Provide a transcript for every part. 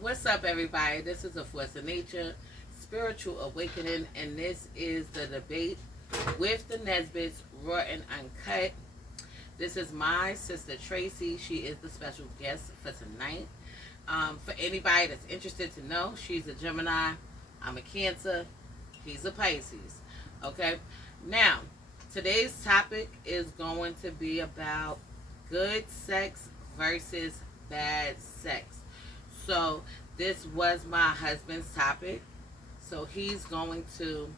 What's up, everybody? This is A Force of Nature, Spiritual Awakening, and this is the debate with the NESBITT'S, Raw and Uncut. This is my sister Tracy. She is the special guest for tonight. For anybody that's interested to know, she's a Gemini. I'm a Cancer. He's a Pisces. Okay? Now, today's topic is going to be about good sex versus bad sex. So this was my husband's topic. So he's going to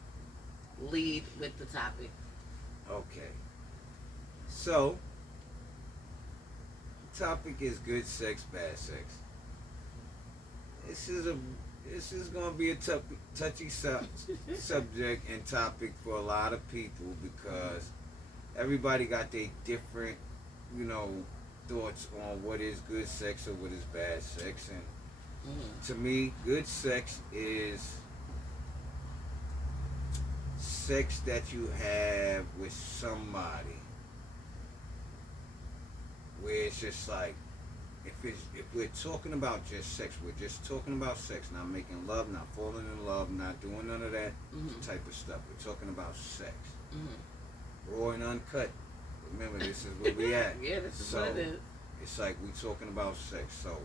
lead with the topic. Okay. So, the topic is good sex, bad sex. This is going to be a touchy subject and topic for a lot of people because everybody got their different, thoughts on what is good sex or what is bad sex. And to me, good sex is sex that you have with somebody where it's just like, if we're talking about just sex, we're just talking about sex, not making love, not falling in love, not doing none of that type of stuff. We're talking about sex. Raw and uncut. Remember, this is where we at. Yeah, this is what it is. It's like we talking about sex. So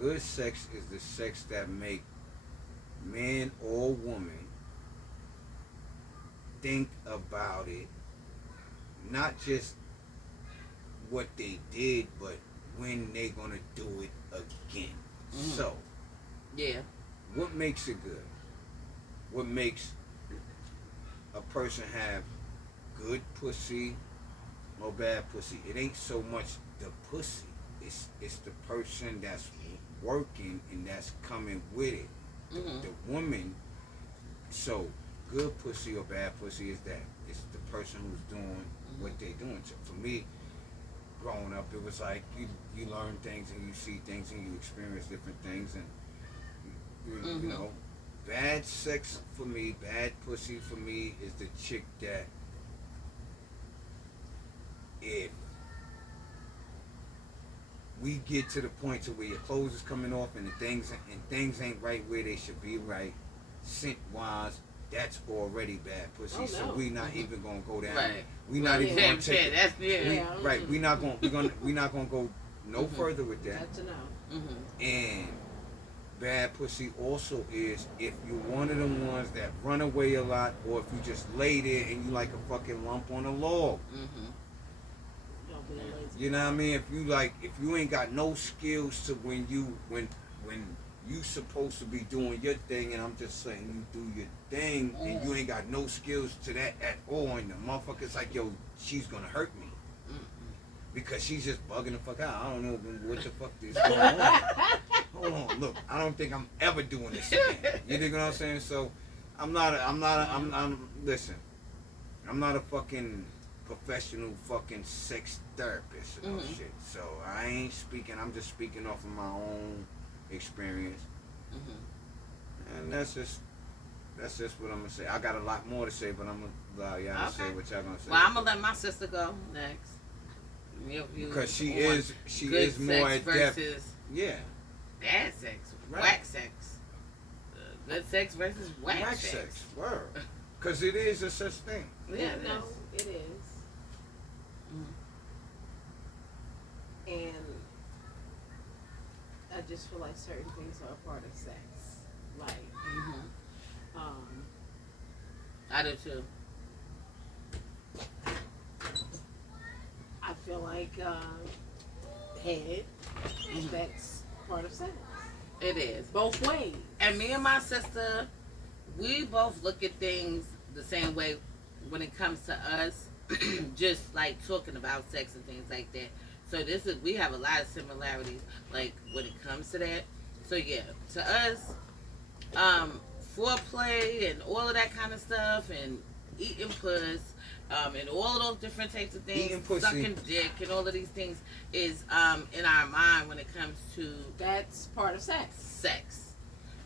good sex is the sex that make man or woman think about it, not just what they did, but when they gonna do it again. So, yeah, what makes it good? What makes a person have good pussy or bad pussy? It ain't so much the pussy. It's the person that's working and that's coming with it. The woman. So good pussy or bad pussy is that. It's the person who's doing what they doing. So for me, growing up, it was like you learn things and you see things and you experience different things and you know, bad sex for me, bad pussy for me is the chick that if we get to the point to where your clothes is coming off and things ain't right where they should be right, scent wise, that's already bad pussy. Oh, so no. we not even gonna go down. right. We not even gonna take it. That's Right. We not gonna go no further with that. That's a no. And bad pussy also is if you're one of them ones that run away a lot, or if you just lay there and you like a fucking lump on a log. Don't be a lazy. You know what I mean? If you ain't got no skills to when you supposed to be doing your thing, and I'm just saying you do your thing, and you ain't got no skills to that at all, and the motherfucker's like, yo, she's gonna hurt me. Because she's just bugging the fuck out. I don't know what the fuck is going on. Hold on, look, I don't think I'm ever doing this again. You dig what I'm saying? So, listen, I'm not a fucking professional fucking sex therapist or no shit. So, I ain't speaking, I'm just speaking off of my own experience. And that's just what I'm gonna say. I got a lot more to say, but I'm gonna allow y'all to say what y'all gonna say. Well, I'm gonna let my sister go next. Because she is more adept. Versus Yeah. bad sex, Right. whack sex. Good sex versus whack sex. Word. Because it is a such thing. Yeah, it No, is. it is. And I just feel like certain things are a part of sex. Like, I do too. I feel like head, that's part of sex. It is. Both ways. And me and my sister, we both look at things the same way when it comes to us, just like talking about sex and things like that. So we have a lot of similarities, like when it comes to that. So yeah, to us, foreplay and all of that kind of stuff, and eating puss, and all of those different types of things, sucking dick, and all of these things is in our mind when it comes to That's part of sex. sex.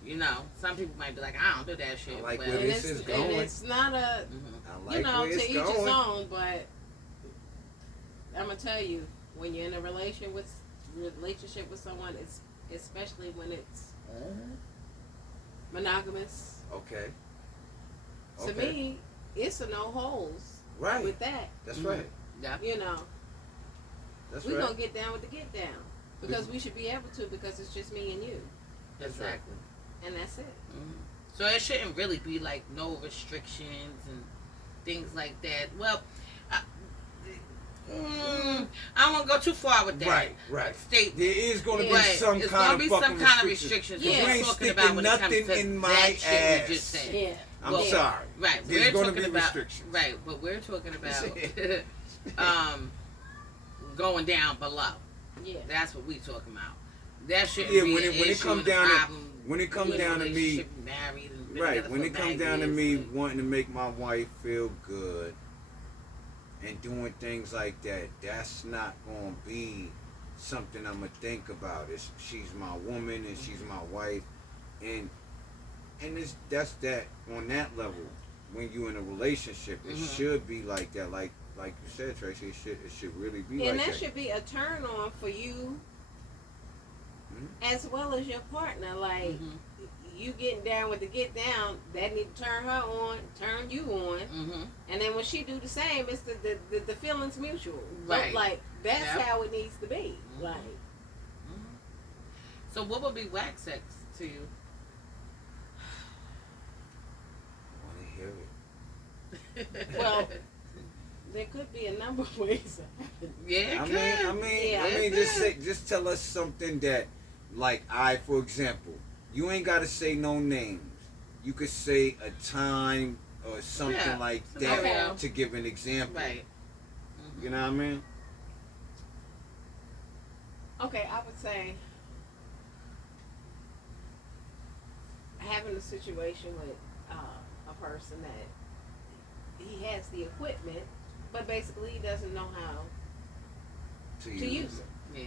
You know, some people might be like, I don't do that shit. I like but where this is going. And it's not a, I like where to it's each going. his own, but I'm going to tell you, when you're in a relationship with someone, it's especially when it's monogamous. Okay. To me, it's a no holes Right. with that. That's right. Yeah. You know, That's we're right. gonna get down with the get down because we should be able to because it's just me and you, That's Exactly. and that's it. So it shouldn't really be like no restrictions and things like that. Well, I don't want to go too far with that. Right. Statement. There is going to be Right. some It's kind gonna of be fucking some kind of restrictions. restrictions. Yeah. You We're ain't talking about sticking when it comes nothing to in my that shit ass. we just said. Yeah. I'm Well, sorry. Right. There's We're going to talking be about restrictions. right, but we're talking about going down below. Yeah. That's what we talking about. That shouldn't Yeah, be when an it issue comes and a down to- problem. when it comes Being in a down to me- relationship, married and been Right. together When for it comes 9 down to years, me like, wanting to make my wife feel good and doing things like that, that's not going to be something I'm going to think about. She's my woman and she's my wife. And that's that on that level. When you're in a relationship, it should be like that. Like you said, Tracy, it should really be And like that that. should be a turn on for you as well as your partner. Like you getting down with the get down, that need to turn her on, turn you on, and then when she do the same, it's the feelings mutual. Right. Like that's Yep. how it needs to be. Like So what would be wax sex to you? I want to hear it. well, there could be a number of ways. Yeah, I mean, just tell us something that, like, for example, you ain't got to say no names. You could say a time or something like that Scenario. to give an example. Right. You know what I mean? Okay, I would say having a situation with a person that he has the equipment, but basically he doesn't know how to use it.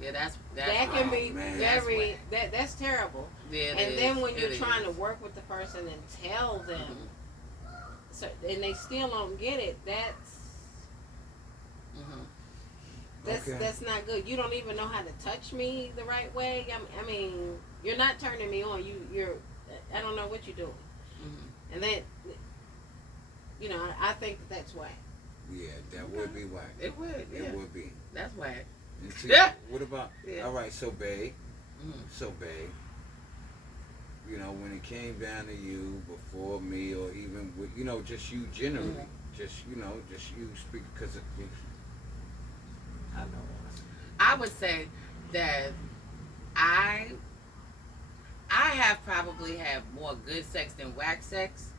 Yeah, that's That can be man. very that's terrible. Yeah, it And is. then when you're It trying is. to work with the person and tell them, so and they still don't get it, Okay. that's not good. You don't even know how to touch me the right way. I mean, you're not turning me on. You're I don't know what you're doing. And then, you know, I think that's whack. Yeah, that would be whack. It would. Yeah. It would be. That's whack. And see, Yeah. What about? Yeah. All right, so babe, you know, when it came down to you before me, or even with, you know, just you generally, just you speak because I know. I would say that I have probably had more good sex than whack sex.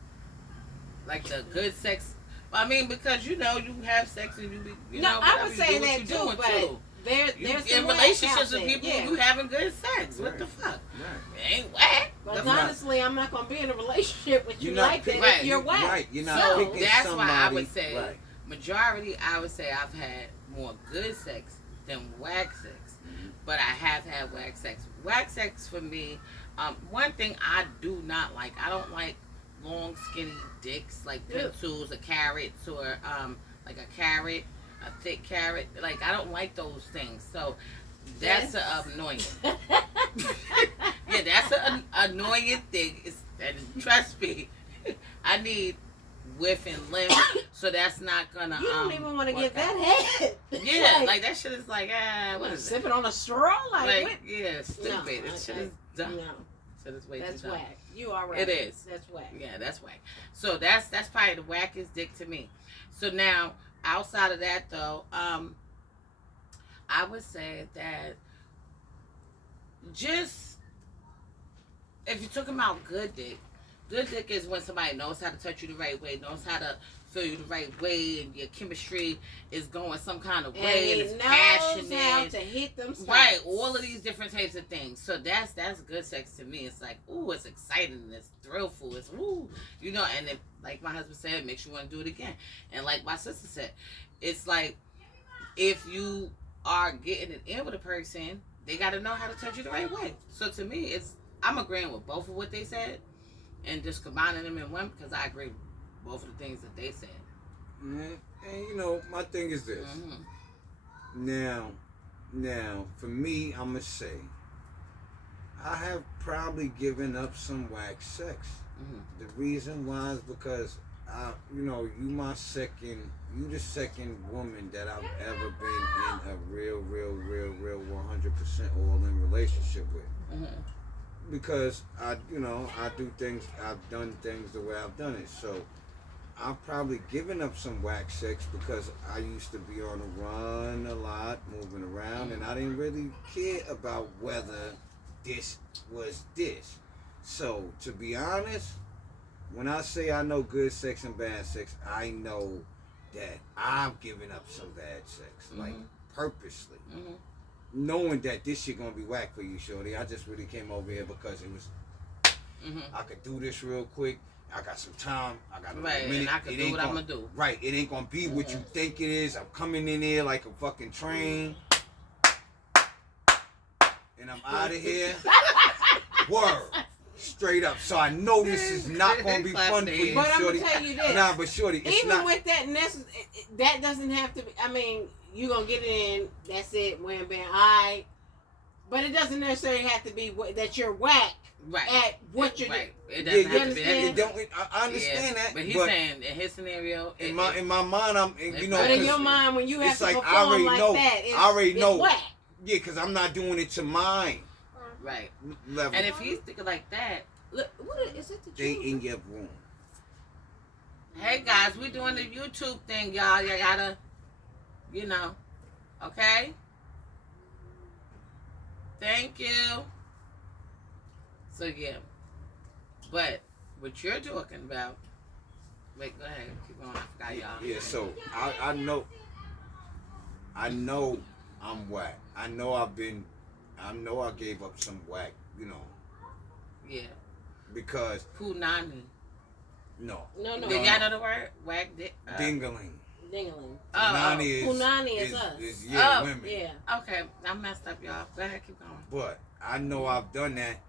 Like the good sex. I mean, because you know you have sex and you know I would whatever say you do, what that you too, doing but too. there's In some whack relationships out with there, people, yeah. you having good sex. What Right. the fuck? Right. It ain't whack. But The honestly, I'm not gonna be in a relationship with you You're not like that picking- if you're whack. Right, you're not So picking that's somebody. why I would say Right. majority. I would say I've had more good sex than whack sex, but I have had whack sex. Whack sex for me. One thing I do not like. I don't like long skinny dicks like pencils or carrots or like a carrot, a thick carrot. Like I don't like those things. So that's annoying. Yeah, that's an annoying thing. And trust me, I need width and length, so that's not gonna. You don't even want to work get out. that head. Yeah, like that shit is like what is sipping it? on a straw, like what? Yeah, stupid. No, That shit is dumb. No, Shit is way that's too dumb. whack. You are right. It is. That's whack. Yeah, that's whack. So that's probably the wackest dick to me. So now, outside of that though, I would say that just if you're talking about good dick is when somebody knows how to touch you the right way, knows how to feel you the right way, and your chemistry is going some kind of way, and it's knows passionate. how to hit them spots. Right, all of these different types of things. So that's good sex to me. It's like, ooh, it's exciting, it's thrillful, it's ooh, you know. And if, like my husband said, it makes you want to do it again. And like my sister said, it's like if you are getting it in with a person, they got to know how to touch you the right way. So to me, I'm agreeing with both of what they said, and just combining them in one because I agree with both of the things that they said. And you know, my thing is this. Now, for me, I'm gonna say I have probably given up some whack sex. The reason why is because you the second woman that I've ever been in a real 100% all in relationship with. Because I've done things the way I've done it. So I've probably given up some whack sex because I used to be on the run a lot, moving around, and I didn't really care about whether this was this. So, to be honest, when I say I know good sex and bad sex, I know that I've given up some bad sex, like purposely. Knowing that this shit gonna be whack for you, shorty. I just really came over here because it was, I could do this real quick. I got some time. I got a minute. And I can do what I'm gonna do. Right. It ain't gonna be what you think it is. I'm coming in here like a fucking train. And I'm out of here. Word. Straight up. So I know this is not gonna be fun for you, but shorty. I'm gonna tell you this. Nah, but shorty, it's even not. with that, that doesn't have to be. I mean, you gonna get it in. That's it. Wham bam. Alright. But it doesn't necessarily have to be that you're whack at what you're doing. It doesn't have to be. I understand that. But he's saying in his scenario, in my mind, I'm But in your mind, when you have to like, perform like that, I already know. Whack. Yeah, because I'm not doing it to mine. Right. Level. And if he's thinking like that, look, is it the they in your room. Hey guys, we're doing the YouTube thing, y'all. You gotta, okay? Thank you. So yeah, but what you're talking about? Wait, go ahead, keep going. I forgot y'all. Yeah, so I know I'm whack. I know I gave up some whack, Yeah. Because Punani. No. Did y'all know the word? Whack Dingling. Dingling. Punani is us. Women. Yeah. Okay, I messed up, y'all. Go ahead, keep going. But I know I've done that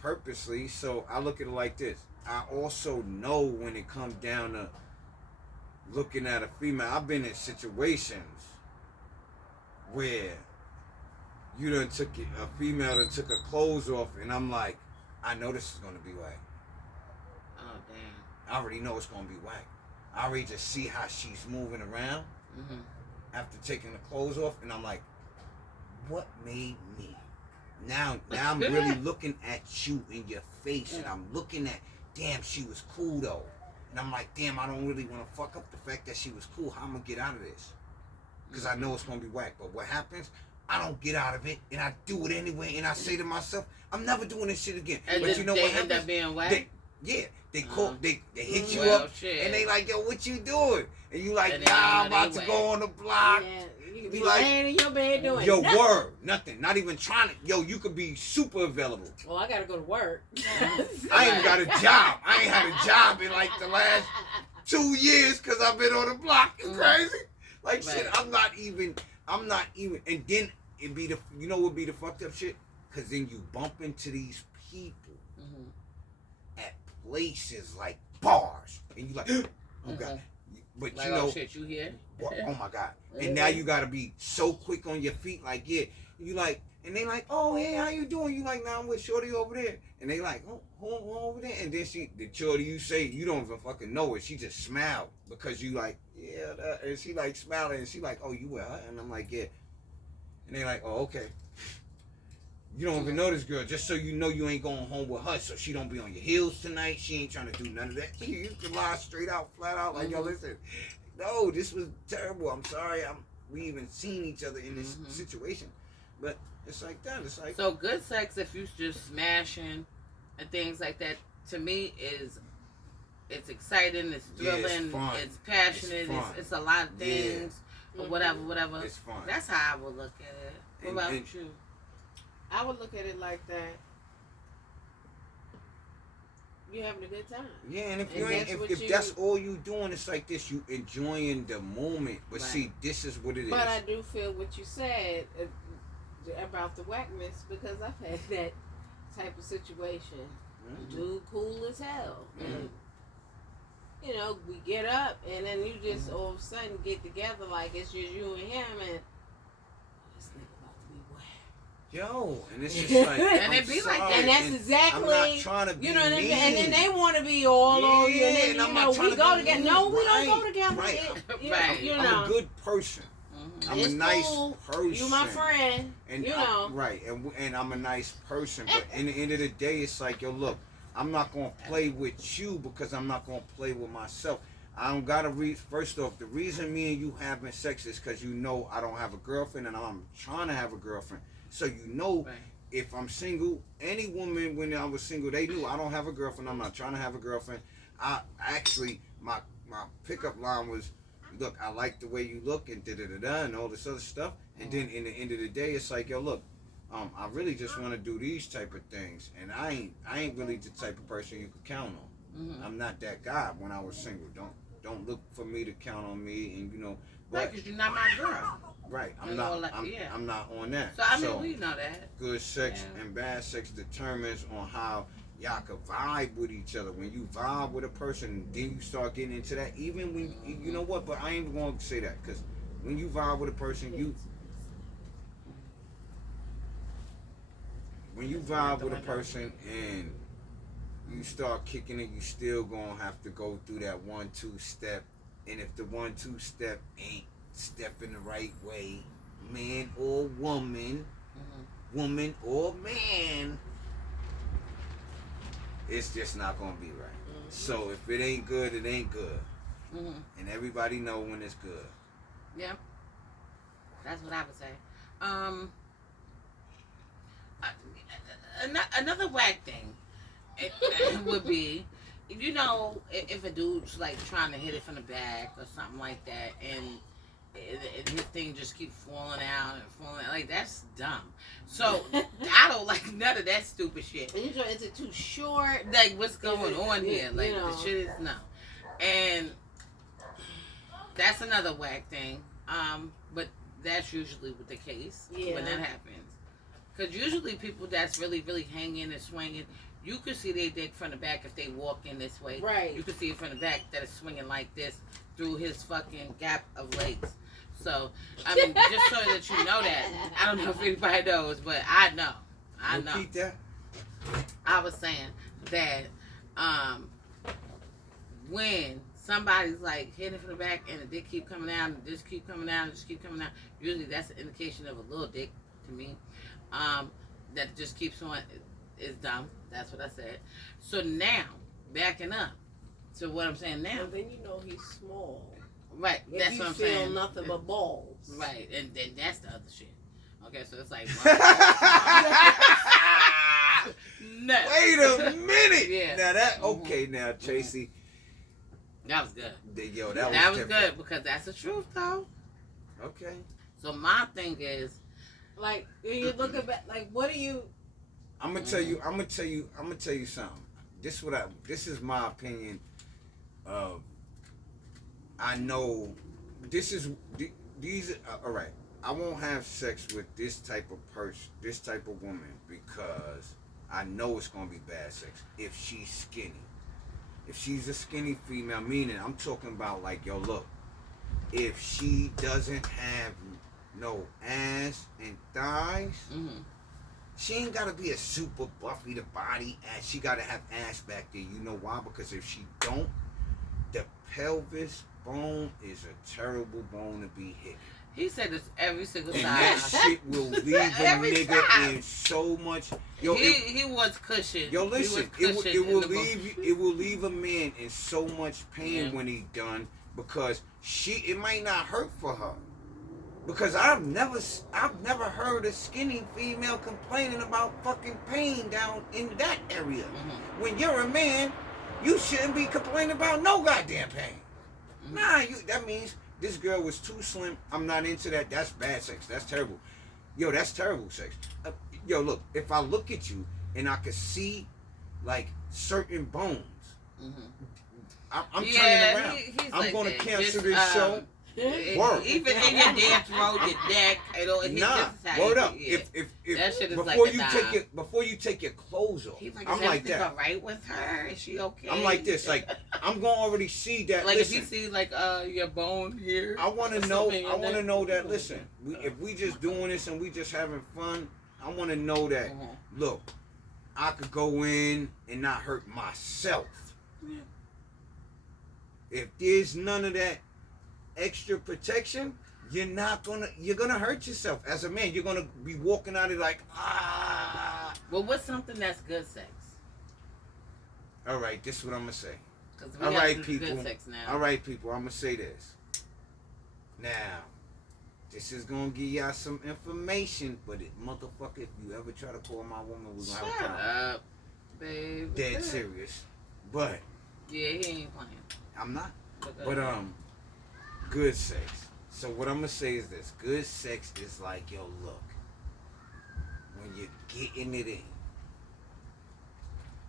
purposely, so I look at it like this. I also know when it comes down to looking at a female, I've been in situations where you done took a female that took her clothes off, and I'm like, I know this is gonna be whack. Oh damn! I already know it's gonna be whack. I already just see how she's moving around after taking the clothes off, and I'm like, what made me? Now I'm really looking at you in your face, and I'm looking at, damn, she was cool though, and I'm like, damn, I don't really want to fuck up the fact that she was cool. How I'm gonna get out of this? Because I know it's gonna be whack. But what happens? I don't get out of it, and I do it anyway, and I say to myself, I'm never doing this shit again. And but you know what happens? End up being whack? They call, they hit you up, and they like, yo, what you doing? And you like, nah, I'm about to go on the block. Yeah. You could be like, laying in your bed doing yo, nothing. word, nothing, not even trying to. Yo, you could be super available. Well, I gotta go to work. I ain't got a job. I ain't had a job in like the last 2 years because I've been on the block. It's crazy. Like shit, I'm not even. And then it be what would be the fucked up shit? Because then you bump into these people at places like bars, and you like, oh god. But like, oh shit, you here? Oh my god. And now you gotta be so quick on your feet, like, yeah. You like, and they like, oh hey, how you doing? You like, nah, I'm with shorty over there. And they like, oh, who over there? And then the shorty you say, you don't even fucking know it. She just smiled because you like, yeah, and she like smiling, and she like, oh, you with her? And I'm like, yeah. And they like, oh, okay. You don't even know this girl, just so you know you ain't going home with her, so she don't be on your heels tonight. She ain't trying to do none of that. You can lie straight out, flat out, like, yo, listen, no, this was terrible. I'm sorry. We even seen each other in this situation. But it's like that. It's like, so good sex, if you just smashing and things like that, to me it's exciting, it's thrilling, it's passionate, it's a lot of things, or whatever. It's fun. That's how I would look at it. What about you? I would look at it like that. You having a good time. Yeah, and if that's all you doing, it's like this, you enjoying the moment. But see, this is what it is. But I do feel what you said about the whackness, because I've had that type of situation. Dude, cool as hell. And, we get up, and then you just all of a sudden get together like it's just you and him, and this nigga about to be whack. Yo, and it's just like, And I'm it be like sorry, that. And that's and exactly, I'm not trying to be you know what I mean? mean. And then they want to be all on you, and then, and I'm you not know, trying we to go be together. mean. No, we don't go Right, together. right. Right. You I'm know. a good person. I'm It's a nice cool. person. You my friend. And you know. right, and I'm a nice person. But in the end of the day, it's like, yo, look, I'm not gonna play with you because I'm not gonna play with myself. I don't gotta read. First off, the reason me and you having sex is because you know I don't have a girlfriend and I'm trying to have a girlfriend. So you know, Right. if I'm single, any woman when I was single, they knew I don't have a girlfriend. I'm not trying to have a girlfriend. I actually my pickup line was, look, I like the way you look and da da da da and all this other stuff. And then in the end of the day, it's like, yo, look, I really just want to do these type of things, and I ain't really the type of person you could count on. Mm-hmm. I'm not that guy when I was single. Don't look for me to count on me, and you know. Right, But because you're not my girl. right, You I'm know, not. like, I'm, yeah. I'm not on that. So I mean, we know that. Good sex Yeah. and bad sex determines on how y'all can vibe with each other. When you vibe with a person, then you start getting into that. Even when you know what, but I ain't going to say that because when you vibe with a person, when you vibe with a person and you start kicking it, you still gonna have to go through that 1-2 step. And if the 1-2 step ain't stepping the right way, man or woman, woman or man, it's just not gonna be right. So if it ain't good, it ain't good. And everybody know when it's good. Yeah, that's what I would say. Another whack thing it would be, you know, if a dude's like trying to hit it from the back or something like that, and his thing just keeps falling out and falling out, like that's dumb. So I don't like none of that stupid shit. And you know, is it too short? Like what's going on here? Like you know. the shit is no, and that's another whack thing. But that's usually the case when that happens. Because usually people that's really, really hanging and swinging, you could see their dick from the back if they walk in this way. Right. You could see it from the back that it's swinging like this through his fucking gap of legs. So, I mean, just so that you know that. I don't know if anybody knows, but I know. I know. Repeat that. I was saying that when somebody's like hitting from the back and the dick keep coming out and just keep coming out and just keep coming out, usually that's an indication of a little dick to me. That just keeps on is dumb. That's what I said. So now, backing up to what I'm saying now. Well, then you know he's small. Right, If that's you what I'm feel saying. nothing but balls. Right, and then that's the other shit. Okay, so it's like no. Wait a minute. Yeah. Now that okay. Now Tracy, That was good. yo, That was different. good because that's the truth, though. Okay. So my thing is, Like, when you look at, like, what do you... I'm gonna tell you something. This is my opinion. I know these. All right. I won't have sex with this type of person, this type of woman, because I know it's gonna be bad sex if she's skinny. If she's a skinny female, meaning I'm talking about like, yo, look, if she doesn't have no ass and thighs, she ain't gotta be a super buffy the body ass. She gotta have ass back there. You know why? Because if she don't, the pelvis bone is a terrible bone to be hit. he said this every single And time. that shit will leave a Every nigga time. in so much. Yo, He was cushioned. yo, listen, He was cushioned in the book. it will leave a man in so much pain Yeah. when he done, because it might not hurt for her. Because I've never heard a skinny female complaining about fucking pain down in that area. When you're a man, you shouldn't be complaining about no goddamn pain. Nah, that means this girl was too slim. I'm not into that. That's bad sex. That's terrible. Yo, that's terrible sex. Yo, look, if I look at you and I could see like certain bones, I'm turning around. He's I'm like going to that. cancel Just, this show. Word. Even in your damn throat, your neck, Nah, word up. If that shit is before like you a before you take your clothes off, He's like, I'm is like everything that. all right with her? Is she okay? I'm like this. Like I'm gonna already see that. Like listen, if you see like your bone here. I want or to know. something I in want to there. know that. Listen, if we just doing this and we just having fun, I want to know that. Mm-hmm. Look, I could go in and not hurt myself. Yeah. If there's none of that extra protection, you're gonna hurt yourself as a man. You're gonna be walking out of like, ah. Well, what's something that's good sex? All right, this is what I'm gonna say. We All got right, some people. Good sex now. All right, people. I'm gonna say this. Now, this is gonna give y'all some information, but motherfucker, if you ever try to call my woman, we're gonna have a problem. Shut up, babe. Dead serious. But yeah, he ain't playing. I'm not. But Good sex. So what I'm gonna say is this: good sex is like, yo, look, when you're getting it in,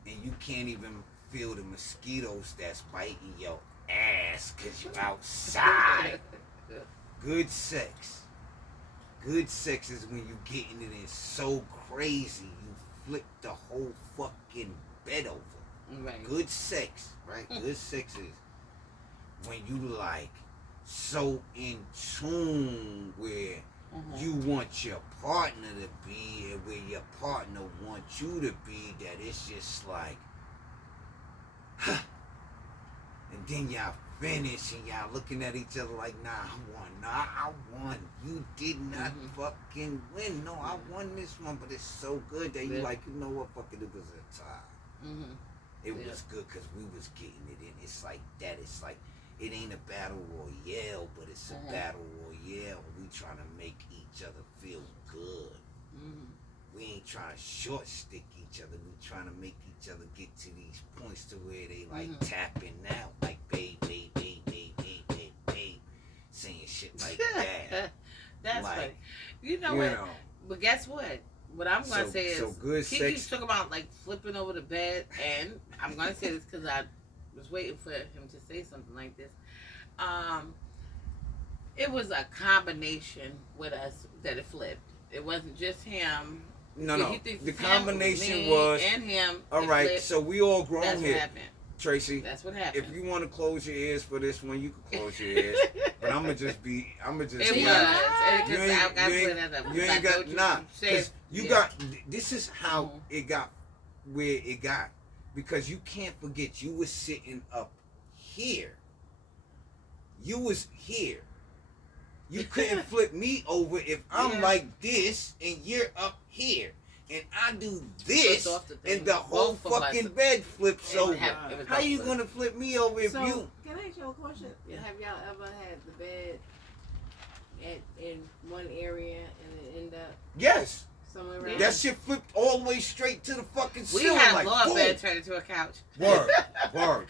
and you can't even feel the mosquitoes that's biting your ass because you're outside. Good sex. Good sex is when you getting it in so crazy you flip the whole fucking bed over. Right. Good sex, right? Good sex is when you like so in tune where you want your partner to be and where your partner wants you to be, that it's just like, huh. And then y'all finish and y'all looking at each other like, nah, I won. You did not fucking win. No, I won this one, but it's so good that you like, you know what, fuck it, it was a tie. It was good because we was getting it in. It's like that. It's like, it ain't a battle royale, but it's a battle royale. We trying to make each other feel good. We ain't trying to short stick each other. We trying to make each other get to these points to where they like tapping out, like babe, babe, babe, babe, babe, babe, babe, saying shit like that. That's like, funny. You know what? But guess what? What I'm gonna say is, good he sex. keeps talking about like flipping over the bed, and I'm gonna say this because I was waiting for him to say something like this. It was a combination with us that it flipped. It wasn't just him. No. The combination was and him. All right, flipped. So we all grown That's here. What happened. Tracy, that's what happened. If you want to close your ears for this one, you can close your ears. But I'm gonna just. It was. You ain't got nah. Cause you got. This is how it got where it got, because you can't forget you was sitting up here. You was here. You couldn't flip me over if I'm like this and you're up here. And I do this, and the whole fucking bed flips over. How you gonna flip me over if you? Can I ask you a question? Yeah. Have y'all ever had the bed in one area and it end up? Yes. Somewhere around? That shit flipped all the way straight to the fucking ceiling. We had like, a lower bed turned into a couch. Word.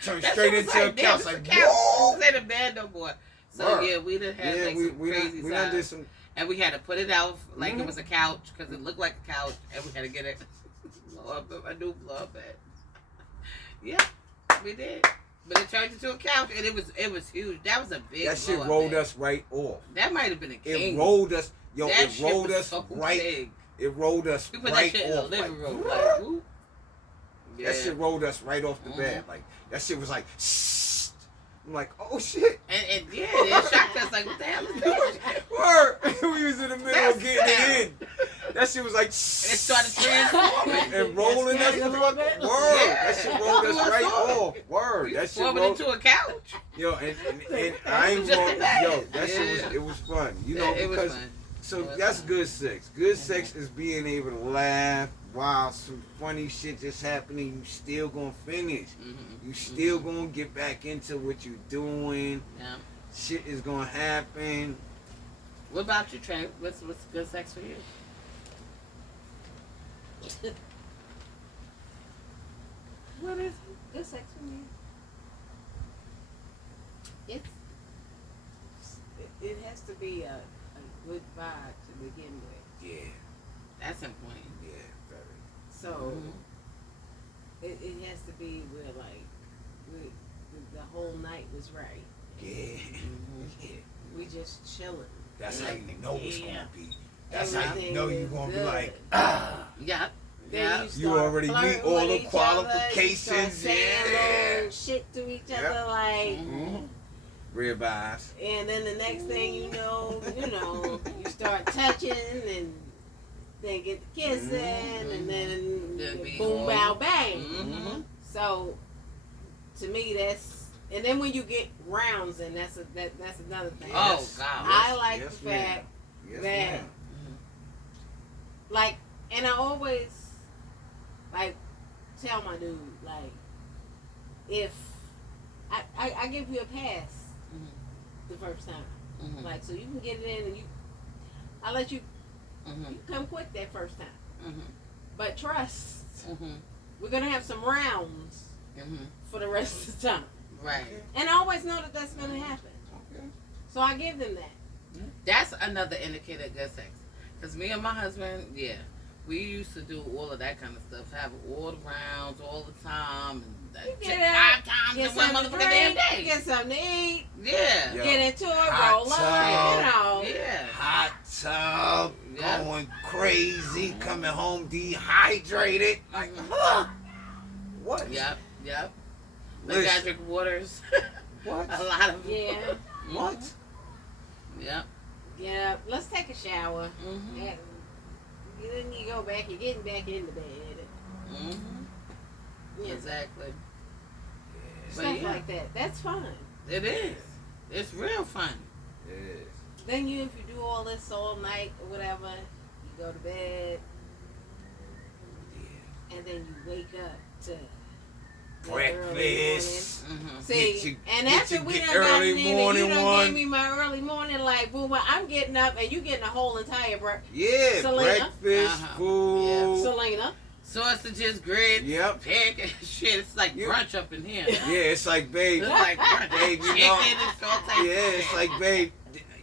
Turned straight into a couch. Like, whoa. It ain't a bed no more. So yeah, we done had like some crazy we done did some. And we had to put it out like it was a couch because it looked like a couch, and we had to get it a new blow up bed. Yeah, we did. But it turned into a couch, and it was huge. That was a big. That shit rolled us right off. That might have been a king. It rolled us. Yo, that it rolled us so right. Big. It rolled us we put right that shit off. In the living room. Like, whoop. Yeah. That shit rolled us right off the bed. Like that shit was like. I'm like, oh shit. And yeah, it shocked us like, what the hell is that? Word. We was in the middle of getting it in. That shit was like, and it started transforming. And rolling us the fuck. Word. Yeah. That shit rolled us right off. Word. That shit rolled into a couch. Yo, and I ain't going, yo, that shit was, it was fun. You know, it because, was fun. So that's good sex. Good sex is being able to laugh while some funny shit just happening. You still gonna finish. You still gonna get back into what you're doing. Yeah. Shit is gonna happen. What about you, Trey? What's good sex for you? What is good sex for me? It has to be a good vibe to begin with. Yeah. That's important. Yeah, very. So it has to be where like the whole night was right. Yeah. Yeah. We just chilling. That's how you know it's gonna be. That's how you know you're gonna be like, Yeah. Yeah. You already meet all the qualifications. Yeah. Shit to each other like. Ribeyes. And then the next thing you know, you start touching and then get the kissing, and then be boom, all- bow, bang. Mm-hmm. So, to me, that's, and then when you get rounds, and that's another thing. Oh, Yes. God. I like Yes, the fact Yes, that, ma'am. like, and I always, like, tell my dude, like, if I give you a pass the first time, Mm-hmm. like, so you can get it in, and I let you, Mm-hmm. you come quick that first time, Mm-hmm. but trust, Mm-hmm. we're gonna have some rounds Mm-hmm. for the rest of the time, Right. and I always know that that's gonna happen. Okay. So I give them that. That's another indicator of good sex. Because me and my husband, yeah, we used to do all of that kind of stuff. Have all the rounds all the time. And You check get 5 times Get in one something to motherfucking damn drink, day. get something to eat, Yeah. Yo, get into it, hot roll up, tub. Yeah. Hot tub, Yeah. going crazy, coming home dehydrated. Like, huh? What? Yep. Yep. Like Listen. I drink waters. What? A lot of Yeah, What? Yep. get up, let's take a shower. Mm-hmm. And then you go back, you're getting back in the bed. Mm-hmm. Yeah. Exactly. But Stuff yeah. like that. That's fun. It is. It's real fun. It is. Then if you do all this all night or whatever, you go to bed, and then you wake up to the early Breakfast. Mm-hmm. morning. See, Get your- and get after your we get done got early in there, morning you done one. gave me my early morning, like, boom, well, I'm getting up and you getting a whole entire breakfast. Yeah, Selena. breakfast, Uh-huh. food. Selena. Sausages, grits, Yep. pancakes, shit. It's like Yeah. brunch up in here. Yeah, it's like, babe. It's like brunch. Babe, you Chicken know. and all types of Yeah, it's shit. like, babe.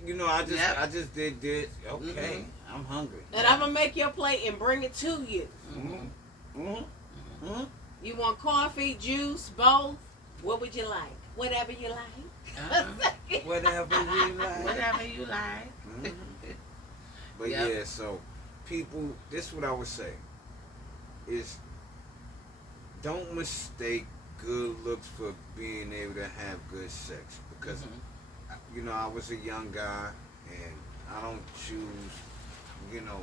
You know, I Yep. just did this. Okay, I'm hungry. And I'm going to make your plate and bring it to you. Mm-hmm. Mm-hmm. Mm-hmm. You want coffee, juice, both? What would you like? Whatever you like. Uh-huh. Whatever you like. Whatever you like. Mhm. But Yep. yeah, so people, this is what I would say is don't mistake good looks for being able to have good sex, because Mhm. you know, I was a young guy and I don't choose, you know,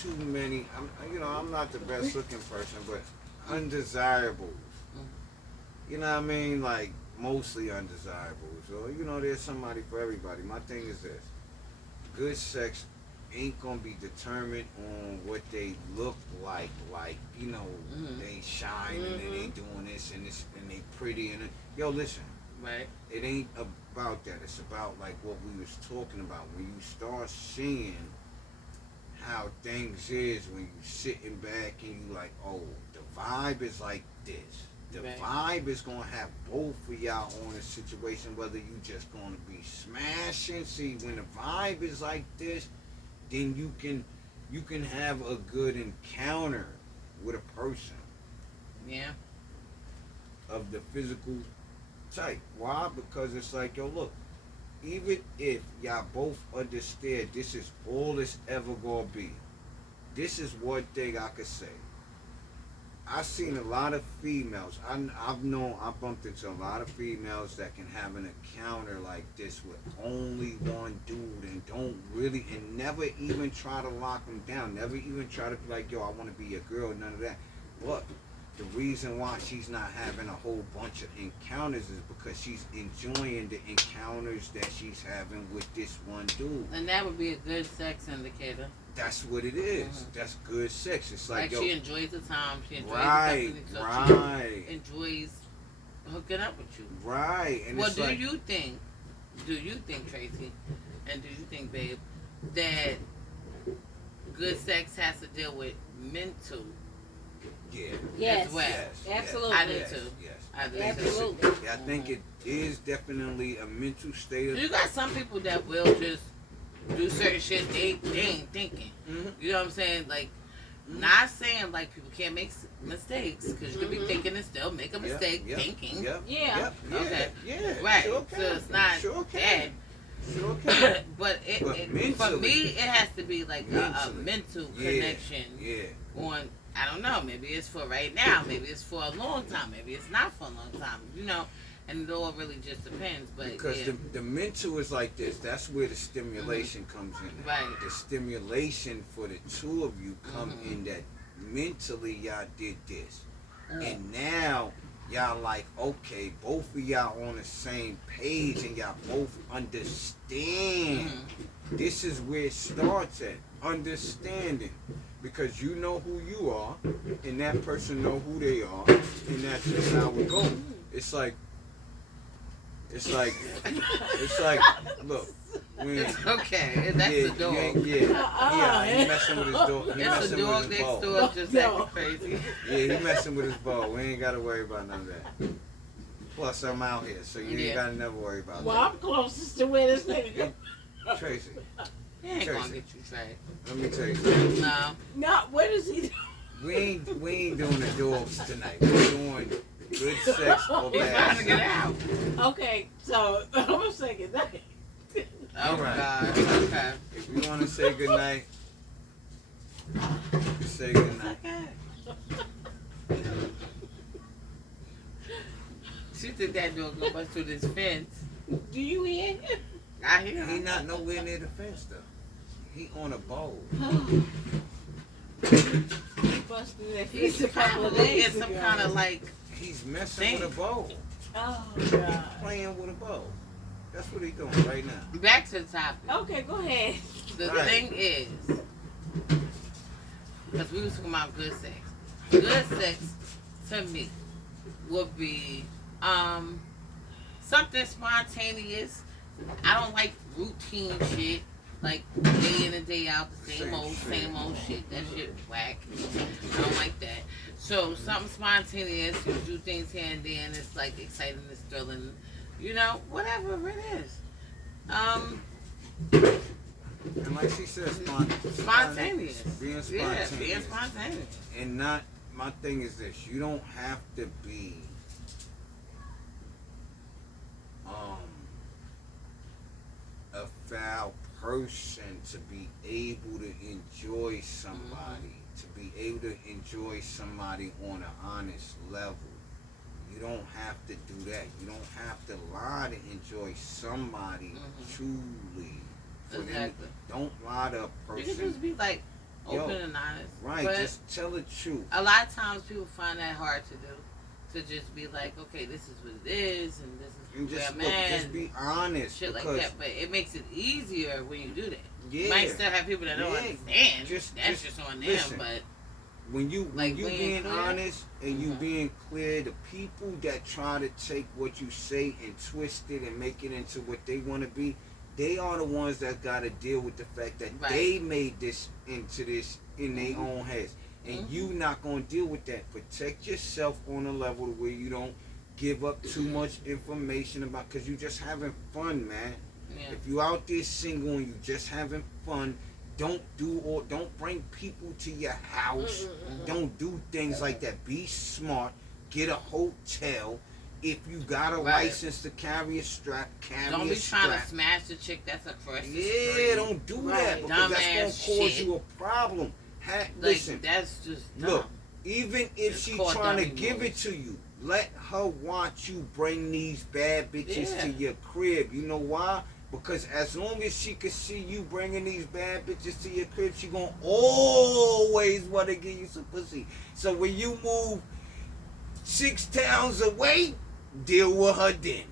too many. I'm not the best looking person, but undesirables. You know what I mean? Like mostly undesirables. Or there's somebody for everybody. My thing is this: good sex ain't gonna be determined on what they look like. Like Mhm. they shine and they doing this and they pretty and yo, listen. Right. It ain't about that. It's about like what we was talking about. When you start seeing how things is, when you sitting back and you like, oh, the vibe is like this. The Right. vibe is gonna have both of y'all on a situation, whether you just gonna be smashing. See, when the vibe is like this, then you can have a good encounter with a person Yeah. of the physical type. Why? Because it's like, yo, look, even if y'all both understand this is all it's ever gonna be, this is one thing I could say. I've seen a lot of females. I bumped into a lot of females that can have an encounter like this with only one dude and don't really, and never even try to lock them down. Never even try to be like, yo, I want to be your girl, none of that. But the reason why she's not having a whole bunch of encounters is because she's enjoying the encounters that she's having with this one dude. And that would be a good sex indicator. That's what it is. Mhm. That's good sex. It's like, Like yo, she enjoys the time. She enjoys right, the company. So right, she enjoys hooking up with you. right. And Well, it's do like, you think, Tracy, and do you think, babe, that good sex has to deal with mental? yeah, Yes. As well. yes, Absolutely. I do yes, too. yes. I do too. Absolutely. Yeah, I think it is definitely a mental state of. You got some people that will just do certain shit they ain't thinking. Mhm. You know what I'm saying? Like, not saying like people can't make mistakes, because you could be thinking and still make a mistake thinking. Yep, Yeah. Yep, yeah, Okay. yeah. Right. Sure So can. it's not Sure can. that. Sure can. But But for mentally- me, it has to be like a Mentally. mental Yeah, connection Yeah. on, I don't know, maybe it's for right now, maybe it's for a long time, maybe it's not for a long time, and it all really just depends. But because yeah. the mental is like this. That's where the stimulation comes in. Right. The stimulation for the two of you come in that mentally y'all did this, and now y'all like, okay, both of y'all on the same page and y'all both understand. This is where it starts at, understanding, because you know who you are and that person know who they are, and that's just how it goes. It's like look, when, It's okay. That's the dog. He messing with his dog. He It's the messing dog with his next ball. door just acting crazy. Yeah, he messing with his ball. We ain't gotta worry about none of that. Plus, I'm out here, so you ain't gotta never worry about Well, that. I'm closest to where this nigga. Tracy, He ain't gonna Tracy. get you tracked. let me tell you something. No. No, what is he doing? We ain't doing the dogs tonight. We're doing good sex or He's trying bad to get sex. out. Okay, so I'm gonna say good night. Oh, Right. God. Okay. If you want to say good night, you say good night. Okay. She think that dog gonna bust through this fence. Do you hear him? I hear He her. not nowhere near the fence though. He on a bowl. He busted that He's fence a couple of days in some ago. kind of like. He's messing with a bowl. Oh God. Playing with a bowl. That's what he doing right now. Back to the topic. Okay, go ahead. The Right. thing is, because we was talking about good sex. Good sex to me would be something spontaneous. I don't like routine shit. Like day in and day out, the same old shit. That shit whack. I don't like that. So something spontaneous, you do things here and there, and it's like exciting, it's thrilling, you know, whatever it is. And like she said, Spontaneous. Being Yeah, spontaneous. being spontaneous. And not, my thing is this, you don't have to be a foul person to be able to enjoy somebody, to be able to enjoy somebody on an honest level. You don't have to do that. You don't have to lie to enjoy somebody truly. For Exactly. them, don't lie to a You person. can just be like open Yo, and honest. Right, But just tell the truth. a lot of times people find that hard to do. To just be like, okay, this is what it is, and this And is where just I'm look, at. just be honest. Shit like because, that. But it makes it easier when you do that. yeah, You might still have people that don't Yeah. understand. Just- That's just just on them. listen. But when you like being clear. honest and you Mhm. being clear, the people that try to take what you say and twist it and make it into what they want to be, they are the ones that got to deal with the fact that Right. they made this into this in their own heads. And you not going to deal with that. Protect yourself on a level where you don't give up too much information about, because you just having fun, man. yeah. If you out there single and you just having fun, don't bring people to your house. Don't do things like that. Be smart. Get a hotel. If you got a Right. license to carry a strap, carry Don't a be trying strap. to smash the chick that's across the Yeah, street. don't do Right. that, because that's Dumbass gonna cause shit. you a problem. Like, Listen, that's just look, dumb. even if It's she called trying to dummy give it moves. to you, let her watch you bring these bad bitches Yeah. to your crib. You know why? Because as long as she can see you bringing these bad bitches to your crib, she gonna always want to give you some pussy. So when you move 6 towns away, deal with her then.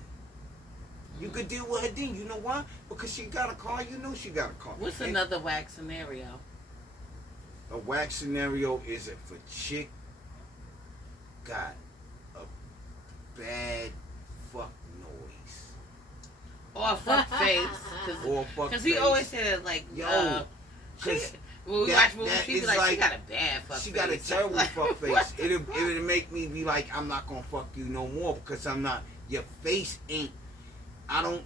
You could deal with her then. You know why? Because she got a car. You know she got a car. What's And another whack scenario? a whack scenario is if a chick got a bad fuck noise Or fuck face. or fuck Because he face. always said, like, Yo, she, 'cause when we that- watch movies, that she be is like, she like- got a bad fuck she face. got a terrible Like, fuck face. what? It'll make me be like, I'm not gonna fuck you no more because I'm not. Your face ain't. I don't.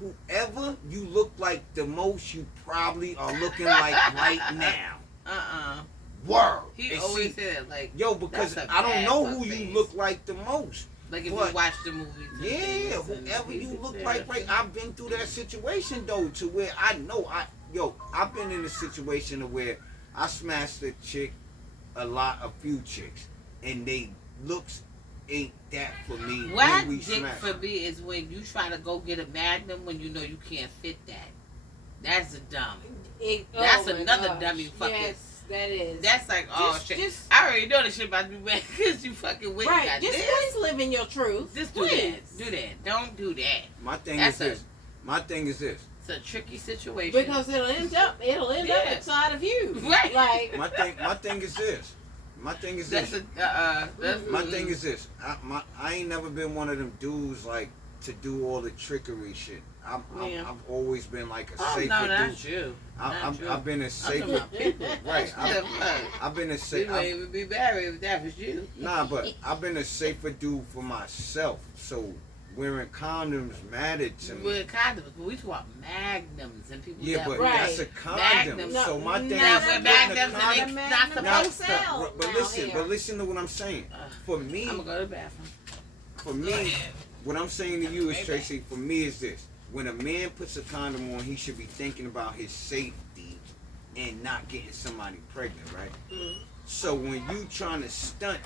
Whoever you look like the most, you probably are looking like right now. Word. He And always see, said, like, yo, because that's a I don't bad know fuck who face. you look like the most. like if but- you watch the movies. and Yeah, things and whoever you things, look yeah. like, right? I've been through that situation though, to where I know I've been in a situation of where I smashed a chick, a few chicks, and they looks ain't that for me. Whack when we dick smash. for me is when you try to go get a Magnum when you know you can't fit that. That's a dumb. That's another dummy fucking. Yes, that is. That's like, oh shit. I already know this shit about to be wet because you fucking went and got just this. please live in your truth. Just do that. Do that. Don't do that. My thing That's is this. My thing is this. It's a tricky situation. Because it'll end up inside of you. Right. Like My thing is this. My thing is that's this. My thing is this. I ain't never been one of them dudes like to do all the trickery shit. I've always been like a safer dude. No, not you. I've been a safer right. I've been a safer. You wouldn't even be married if that was you. Nah, but I've been a safer dude for myself. So wearing condoms mattered to me. Wearing condoms, but we talk about magnums and people. Yeah, that but right. that's a condom. Magnum. So my thing Now, is we're putting a magnums and condom. they not supposed to. sell. But listen to what I'm saying. For me, I'm gonna go to the bathroom. For me, what I'm saying to you is, Tracy, for me is this. When a man puts a condom on, he should be thinking about his safety and not getting somebody pregnant, right? Mm. So when you trying to stunt,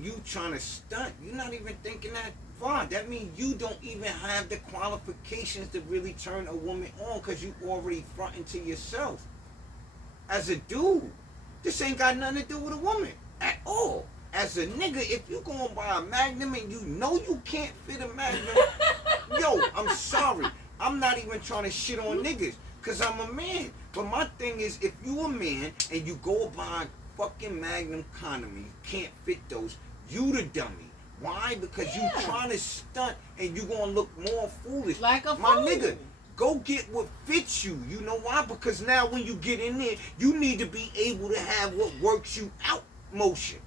you're not even thinking that far. That means you don't even have the qualifications to really turn a woman on because you already fronting to yourself. As a dude, this ain't got nothing to do with a woman at all. As a nigga, if you going buy a Magnum and you know you can't fit a Magnum, yo, I'm sorry. I'm not even trying to shit on niggas, because I'm a man. But my thing is, if you a man and you go buy a fucking Magnum condom and you can't fit those, you the dummy. Why? Because you trying to stunt and you going to look more foolish. Like a my fool. nigga, go get what fits you. You know why? Because now when you get in there, you need to be able to have what works you out motion.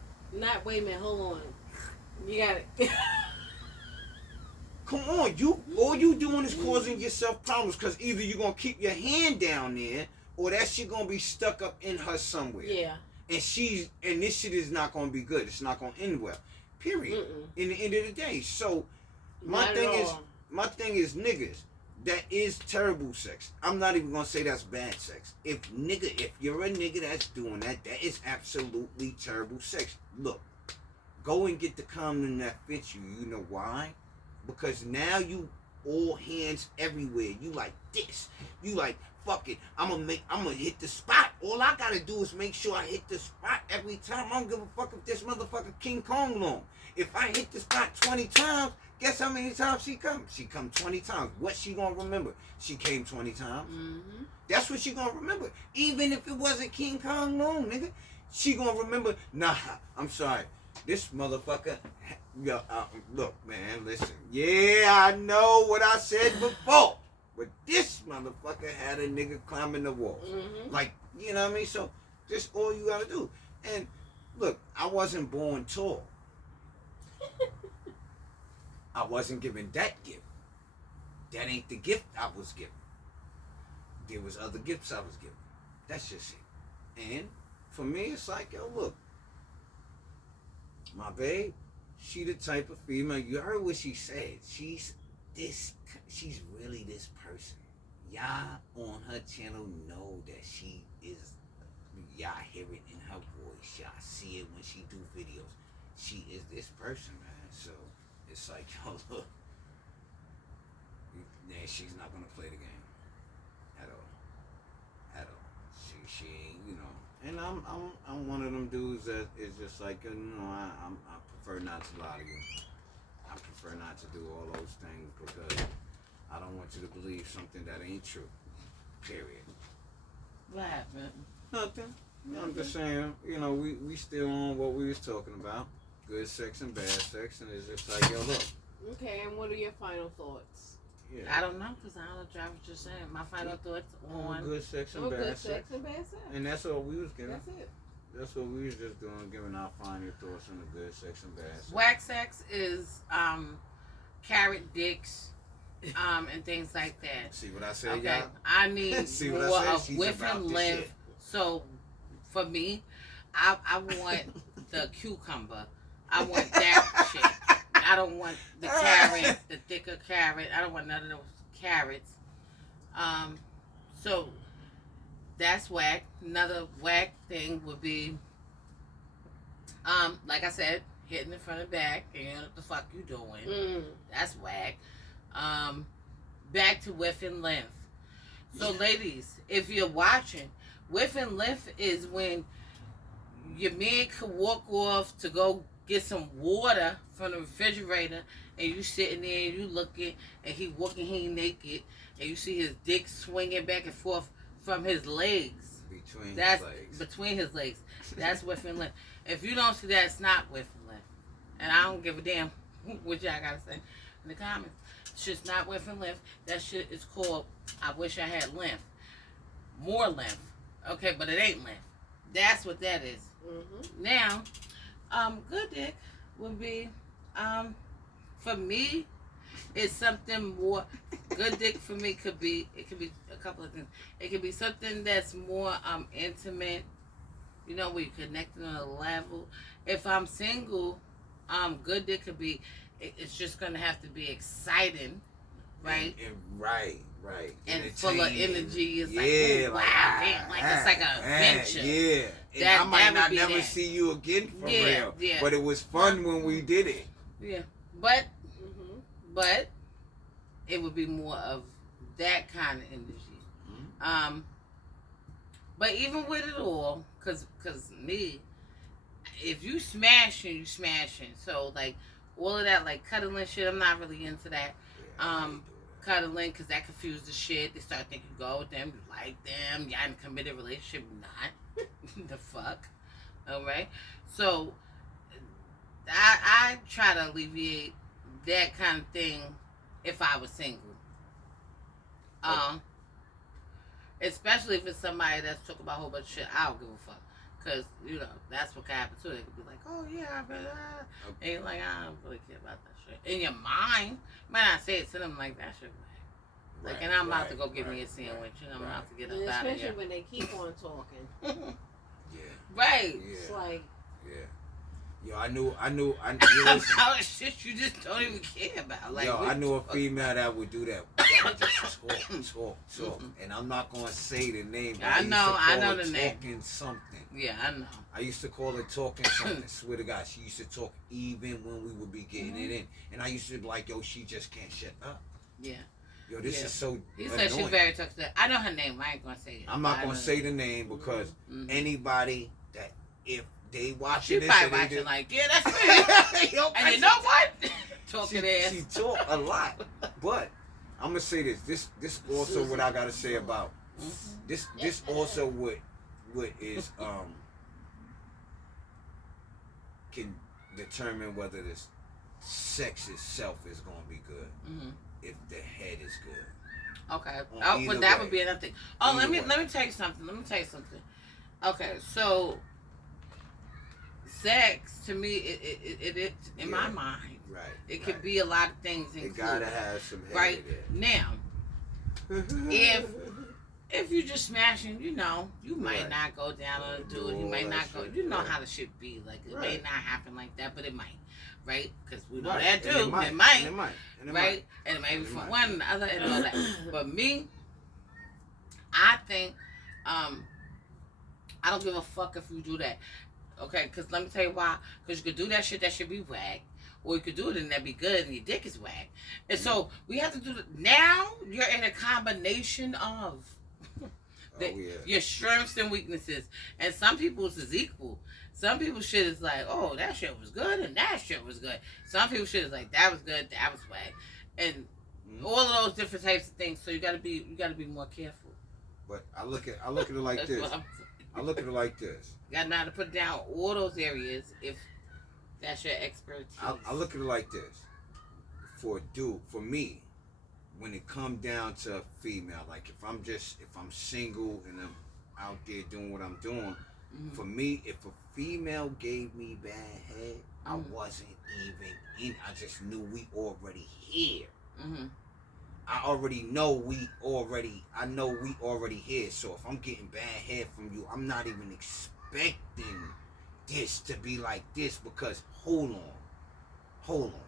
Wait a minute, hold on. You got it. Come on, all you doing is causing yourself problems because either you're gonna keep your hand down there or that shit gonna be stuck up in her somewhere. Yeah. And this shit is not gonna be good. It's not gonna end well. Period. In the end of the day. So my thing is niggas, that is terrible sex. I'm not even gonna say that's bad sex. If you're a nigga that's doing that, that is absolutely terrible sex. Look, go and get the condom that fits you. You know why? Because now you all hands everywhere. You like this. You like, fuck it. I'm gonna hit the spot. All I gotta do is make sure I hit the spot every time. I don't give a fuck if this motherfucker King Kong long. If I hit the spot 20 times, guess how many times she come? She come 20 times. What she gonna remember? She came 20 times. Mm-hmm. That's what she gonna remember. Even if it wasn't King Kong long, nigga. She gonna remember, nah, I'm sorry. This motherfucker, look, man, listen. Yeah, I know what I said before. But this motherfucker had a nigga climbing the walls. Mm-hmm. Like, you know what I mean? So, this all you gotta do. And, look, I wasn't born tall. I wasn't given that gift. That ain't the gift I was given. There was other gifts I was given. That's just it. And, for me, it's like, yo, look. My babe, she the type of female, you heard what she said. She's really this person. Y'all on her channel know that she is, y'all hear it in her voice. Y'all see it when she do videos. She is this person, man. So, it's like, yo, look. She's not going to play the game. At all. She ain't, you know. And I'm one of them dudes that is just like, you know, I prefer not to lie to you. I prefer not to do all those things because I don't want you to believe something that ain't true. Period. What happened? Nothing. I'm just saying, you know, we still on what we was talking about. Good sex and bad sex, and it's just like, yo, look. Okay, and what are your final thoughts? Yeah. I don't know, because I don't know what I was just saying. My final thoughts on good sex and bad sex. And that's all we was giving. That's it. That's what we was just doing, giving our final thoughts on the good sex and bad sex. Whack sex is carrot dicks and things like that. See what I said, okay. y'all? I need more of with and live. Shit. So, for me, I want the cucumber. I want that shit. I don't want the carrot, the thicker carrot. I don't want none of those carrots. So that's whack. Another whack thing would be, like I said, hitting in front and back, and you know what the fuck you doing. That's whack. Back to width and length. So, ladies, if you're watching, width and length is when your man could walk off to go get some water from the refrigerator, and you sitting there and you looking, and he walking, he naked, and you see his dick swinging back and forth from his legs. Between his legs. That's width and length. If you don't see that, it's not width and length. And I don't give a damn what y'all gotta say in the comments. Shit's not width and length. That shit is called, I wish I had length. More length. Okay, but it ain't length. That's what that is. Now, good dick would be, for me, it's something more. Good dick for me it could be a couple of things. It could be something that's more intimate, you know, where you're connecting on a level. If I'm single, good dick could be, it's just gonna have to be exciting, right? Right. And full of energy. It's like, wow, damn, like it's like an adventure. Yeah. And I might not never see you again for real. Yeah. But it was fun when we did it. Yeah. But it would be more of that kind of energy. But even with it all, cause me, if you smashing, you smashing. So like all of that, like cuddling shit, I'm not really into that. Cuddling, because that confuses the shit. They start thinking you go with them, you like them, y'all in a committed relationship, not. The fuck. Alright? So, I try to alleviate that kind of thing if I was single. Especially if it's somebody that's talking about a whole bunch of shit, I don't give a fuck. Because, you know, that's what can happen too. They could be like, oh yeah, but and you're like, I don't really care about that shit. In your mind, you might not say it to them like that shit. Like, and I'm about to go get me a sandwich, and I'm about to get up out of here. Especially when they keep on talking. Right. It's like. Yo, I knew. About shit you just don't even care about. Like, yo, I knew a female that would do that. That would just talk. And I'm not gonna say the name. But I know the name. Talking something. Yeah, I know. I used to call her talking something. Swear to God, she used to talk even when we would be getting it in, and I used to be like, yo, she just can't shut up. Yeah. Yo, this is so. He said she's very toxic. I know her name. I ain't gonna say it. I'm not gonna say the name because anybody that if they watching she this, probably watching like, yeah, that's me. Yo, and you know what? Talking ass. She talk a lot, but I'm gonna say this. This also what I gotta say about this. This also what is can determine whether this sex itself is gonna be good if the head is good. Okay. But that would be another thing. Oh, let me tell you something. Okay, so sex to me, it in my mind, right? It could be a lot of things. It gotta have some head. Right now, if you just smashing, you know, you might not go down on a dude. You might not go. You know how the shit be. Like it may not happen like that, but it might. Right? Because we know that too. It might. Right? And it might be from one and the other and all that. But me, I think, I don't give a fuck if you do that. Okay? Because let me tell you why. Because you could do that shit be whack. Or you could do it and that be good and your dick is whack. And so we have to do it. Now you're in a combination of your strengths and weaknesses. And some people's is equal. Some people's shit is like, oh, that shit was good and that shit was good. Some people's shit is like, that was good, that was whack. And all of those different types of things. So you gotta be more careful. But I look at it like this. I look at it like this. You gotta know how to put down all those areas if that's your expertise. I look at it like this. For me, when it come down to a female, like if I'm single and I'm out there doing what I'm doing, for me, if a female gave me bad head, I wasn't even in. I just knew we already here. I already know we already here. So if I'm getting bad head from you, I'm not even expecting this to be like this because hold on.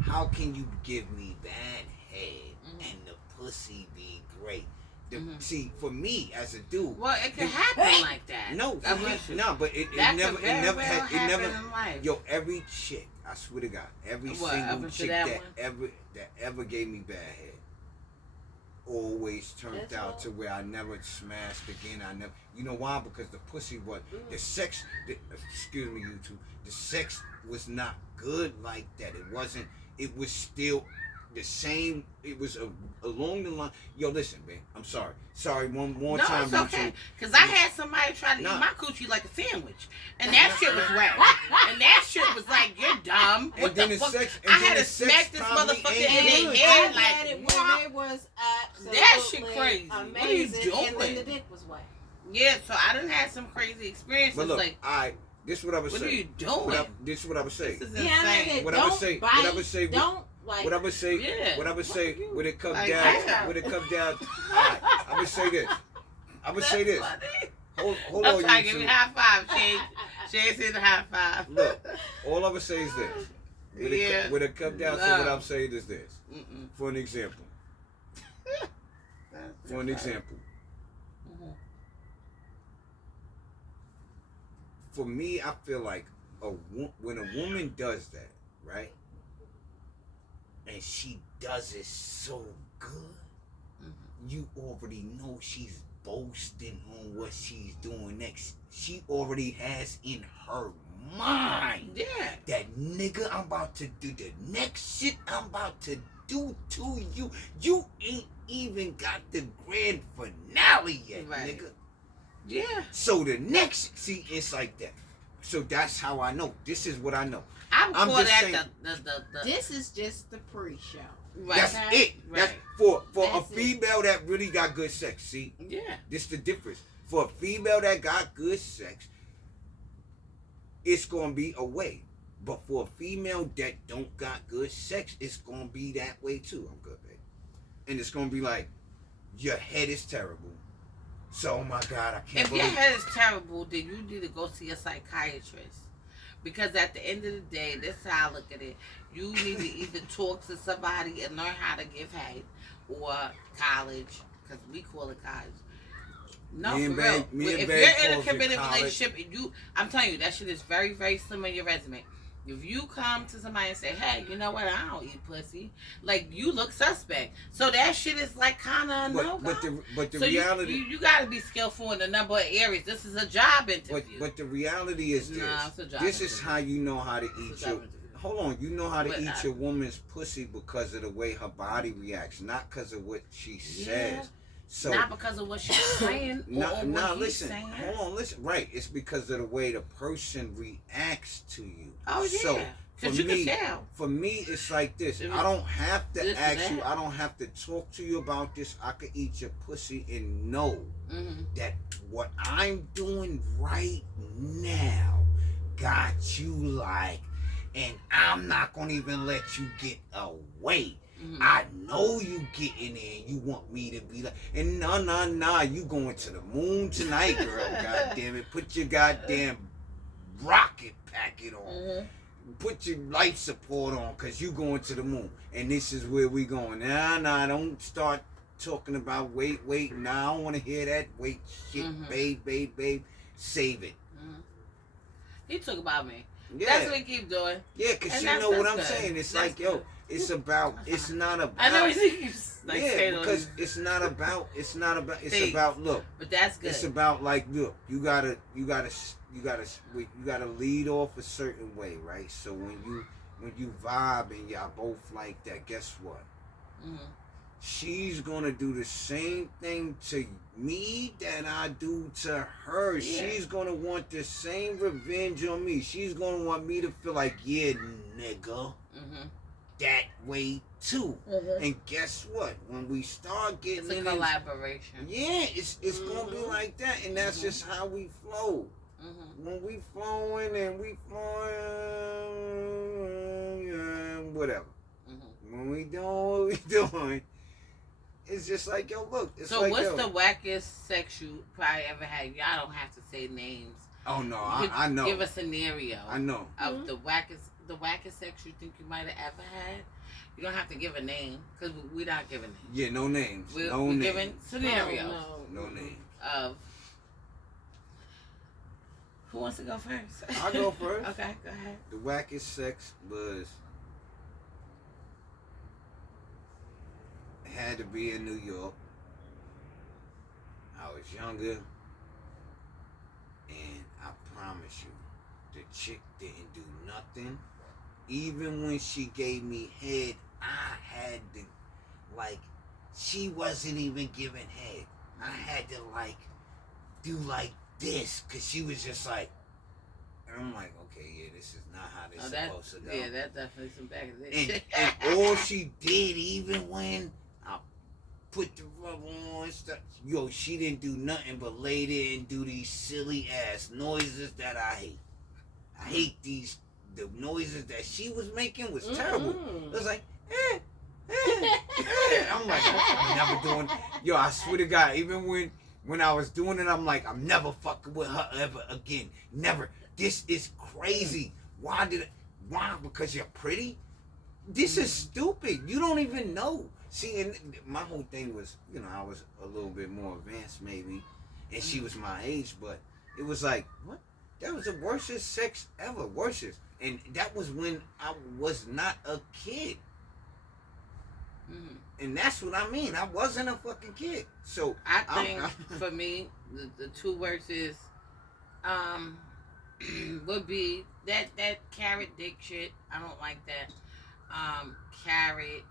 How can you give me bad head and the pussy be great? See, for me as a dude, well, it can happen like that. no, for me, no, but it never happen in life. Yo, every chick, I swear to God, every single chick that ever gave me bad head always turned out to where I never smashed again. I never, you know why? Because the pussy was the sex. Excuse me, YouTube. The sex was not good like that. It wasn't. It was still the same. It was along the line. Yo, listen, man. I'm sorry. Sorry, one more time. No, it's okay. Because I had somebody try to eat my coochie like a sandwich, and that shit was wet. And that shit was like, you're dumb. What the fuck? I had to smack this motherfucker in the head like, it when it was absolutely that shit crazy. amazing. What are you doing? And then the dick was wet. Yeah, so I done had some crazy experiences. But look, like, this is what I would say. What are you doing? This is what I would say. This is insane. What I would say. What I would say. Don't like. What I would say. Yeah. What I would say. When it comes Like, down. yeah. When it comes down. Alright, I would say this. I would say this. Hold I'm on, trying to give YouTube. me a high five, Shane. Shane said a high five. Look, all I would say is this. When it comes down to what I'm saying is this. For an example. For me, I feel like when a woman does that, right? And she does it so good, you already know she's boasting on what she's doing next. She already has in her mind that nigga, I'm about to do the next shit I'm about to do to you. You ain't even got the grand finale yet, nigga. Yeah. So the next, see, it's like that. So that's how I know. This is what I know. I'm just saying, saying. This is just the pre-show. Right. That's it. Right. That's for That's a female that really got good sex. See, Yeah. this the difference. For a female that got good sex, it's gonna be a way. But for a female that don't got good sex, it's gonna be that way too. I'm good, babe. And it's gonna be like, your head is terrible. So, oh my God, I can't If believe your head is terrible, then you need to go see a psychiatrist. Because at the end of the day, this is how I look at it. You need to either talk to somebody and learn how to give head, or college, because we call it college. No, Me for and real. Babe- me and If Babe you're in a calls it committed college. relationship, and I'm telling you, that shit is very, very slim on your resume. If you come to somebody and say, hey, you know what, I don't eat pussy, like, you look suspect. So that shit is like kind of no go. but the So reality, you got to be skillful in a number of areas. This is a job interview. but the reality is this. Nah, it's a job This is interview. how you know how to It's a eat job your. interview. Hold on, you know how to But eat your woman's pussy because of the way her body reacts, not because of what she says. So not because of what she's saying or what he's listen. saying. Hold on, listen. Right, it's because of the way the person reacts to you. Oh yeah, So because you can tell. for me, it's like this. It I don't have to this ask and you. that. I don't have to talk to you about this. I could eat your pussy and know that what I'm doing right now got you like, and I'm not gonna even let you get away. I know you get in there and you want me to be like, and nah, you going to the moon tonight, girl. God damn it. Put your goddamn rocket packet on. Put your life support on, because you going to the moon. And this is where we going. Nah, don't start talking about wait. Nah, I don't want to hear that. Wait, shit, babe. Save it. He talk about me. Yeah. That's what he keep doing. Yeah, because And you that's- know what that's I'm good. saying. It's That's like, yo, good. it's not about. I know he keeps like yeah, saying because it's not about. It's Things. about look. but that's good. It's about like look. You gotta lead off a certain way, right? So when you vibe and y'all both like that, guess what? She's gonna do the same thing to me that I do to her. Yeah. She's gonna want the same revenge on me. She's gonna want me to feel like, yeah, nigga, that way too. And guess what? When we start getting It's a in collaboration. yeah, it's gonna be like that, and that's just how we flow. When we flowing and we flowing, yeah, whatever. When we doing what we doing, it's just like, yo, look. It's So like, what's yo, the wackest sex you probably ever had? Y'all don't have to say names. Oh no, You could I know. Give a scenario. I know. Of the wackest. the wackest sex you think you might have ever had? You don't have to give a name because we're not giving names. Yeah, no names. We're names. giving scenarios No names. of. Who wants to go first? I'll go first. Okay, go ahead. The wackest sex was had to be in New York. I was younger, and I promise you, the chick didn't do nothing. Even when she gave me head, I had to, like, she wasn't even giving head. I had to, like, do like this, because she was just like, and I'm like, okay, yeah, this is not how this is supposed to go. Yeah, that's definitely some back of this and, shit. and all she did, even when I put the rubber on and stuff, yo, she didn't do nothing but lay there and do these silly ass noises that I hate. I hate the noises that she was making was terrible. It was like, I'm like, I'm never doing. Yo, I swear to God, even when I was doing it, I'm like, I'm never fucking with her ever again. Never. This is crazy. Why? Because you're pretty? This is stupid. You don't even know. See, and my whole thing was, I was a little bit more advanced maybe, and she was my age, but it was like, what? That was the worstest sex ever. Worstest. And that was when I was not a kid. And that's what I mean. I wasn't a fucking kid. So I think for me, the two words is would be that carrot dick shit. I don't like that. Carrot.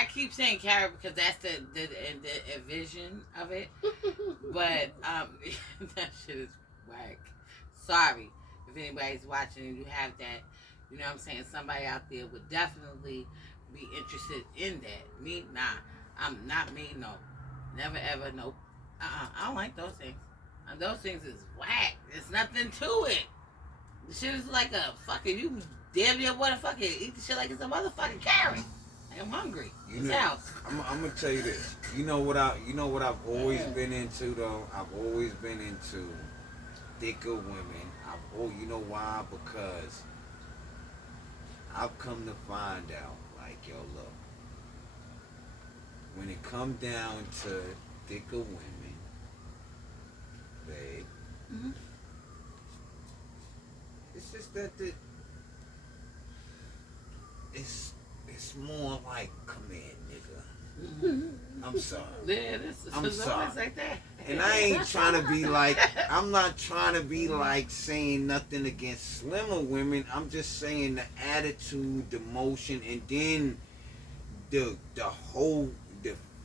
I keep saying carrot because that's the vision of it. But that shit is whack. Sorry if anybody's watching and you have that. You know what I'm saying? Somebody out there would definitely be interested in that. Me, nah. I'm not me, no. Never ever, nope. I don't like those things. Those things is whack. There's nothing to it. The shit is like a fucking, you damn near want to fucking eat the shit like it's a motherfucking carrot. I'm hungry. I'm gonna tell you this. You know what I've always been into though? I've always been into thicker women. You know why? Because I've come to find out, like, yo, look, when it come down to thicker women, babe, it's just that it's more like, come here, nigga. I'm sorry. Yeah, I'm sorry. Like that. And I ain't trying to be like, I'm not trying to be like saying nothing against slimmer women. I'm just saying the attitude, the motion, and then the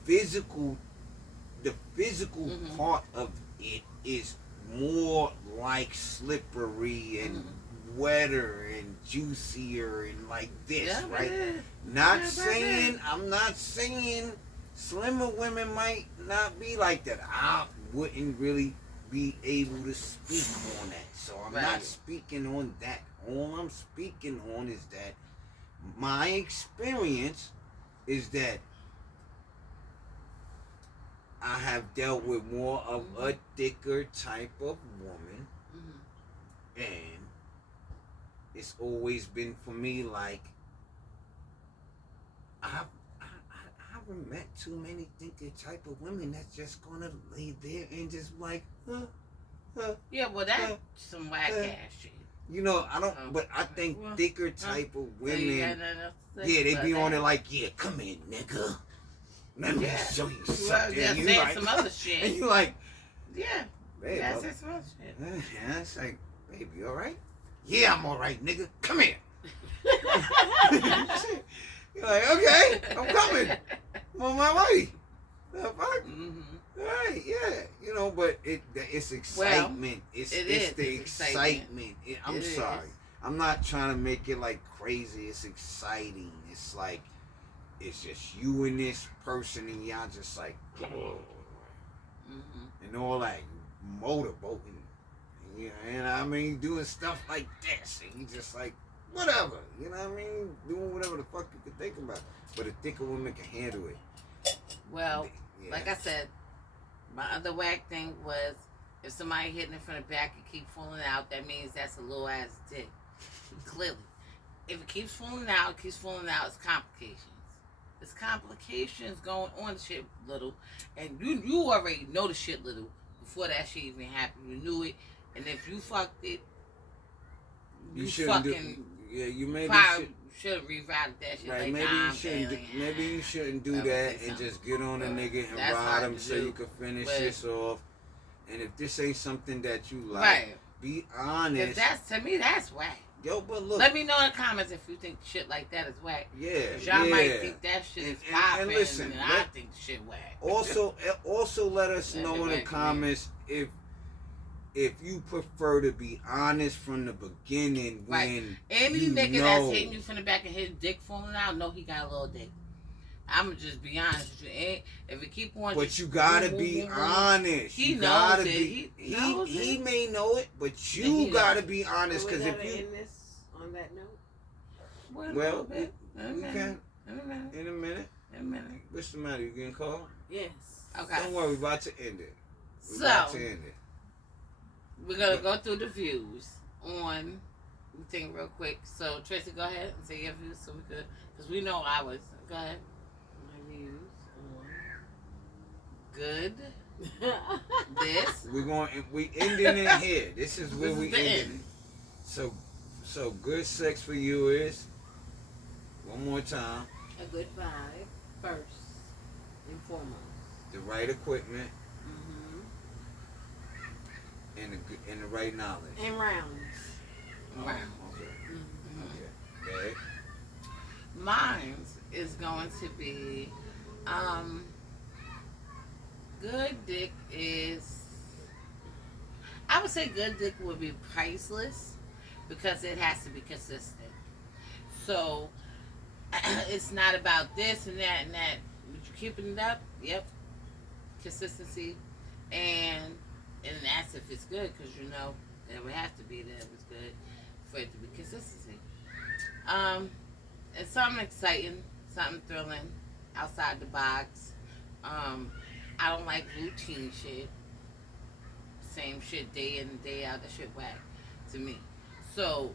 physical part of it is more like slippery and wetter and juicier and like this, right? I'm not saying slimmer women might not be like that. I wouldn't really be able to speak on that. So I'm not speaking on that. All I'm speaking on is that my experience is that I have dealt with more of a thicker type of woman, and it's always been for me like I haven't met too many thicker type of women that's just gonna lay there and just like, yeah, well, that's some whack ass shit. I don't, but I think thicker type of women, they be on it like, yeah, come in, nigga. Let me show you something. Yeah, you saying like, some other shit. And you like, yeah, babe, that's some other shit. Yeah, it's like, babe, you all right? Yeah, I'm all right, nigga. Come here. You're like, okay, I'm coming. I'm on my way. The fuck? All right, yeah. But it's excitement. Well, it's the excitement. I'm sorry. I'm not trying to make it like crazy. It's exciting. It's like, it's just you and this person, and y'all just like, and all that motorboating, and I mean, doing stuff like this, and you just like, whatever, you know what I mean, doing whatever the fuck you could think about, but a thicker woman can handle it. Well, like I said, my other whack thing was If somebody hitting it from the back and keep falling out, that means that's a little ass dick. Clearly. If it keeps falling out, it's complications. It's complications going on the shit little. And you already know the shit little before that shit even happened. You knew it. And if you fucked it, you fucking you maybe should have rerouted that shit. Right, like, maybe you shouldn't do that and just get on a nigga and ride him so you can finish this off. And if this ain't something that you like, be honest. To me, that's whack. Yo, but look. Let me know in the comments if you think shit like that is whack. Yeah, y'all might think that shit is popping, and listen, I think shit whack. Also let us know in the comments if you prefer to be honest from the beginning when any nigga that's hitting you from the back and his dick falling out, know he got a little dick. I'ma just be honest with you. If it keep on, but you gotta be honest. He knows it. He may know it, but you gotta be honest because if you end this on that note. Well, you can in a minute. What's the matter? You getting called? Yes. Okay. Don't worry, we're about to end it. We're gonna go through the views on. We think real quick. So Tracy, go ahead and say your views so we could, because we know ours. Go ahead. Views good. This we ending it here. This is where we ending it. So good sex for you is one more time. A good vibe first and foremost. The right equipment. And the right knowledge. And rounds. Wow. Okay. Okay. Mine is going to be good dick is, I would say good dick would be priceless because it has to be consistent. So it's not about this and that and that, but you keeping it up. Yep. Consistency and that's if it's good, because you know it would have to be that it was good for it to be consistency. And something exciting, something thrilling, outside the box. I don't like routine shit. Same shit day in and day out. That shit whack to me. So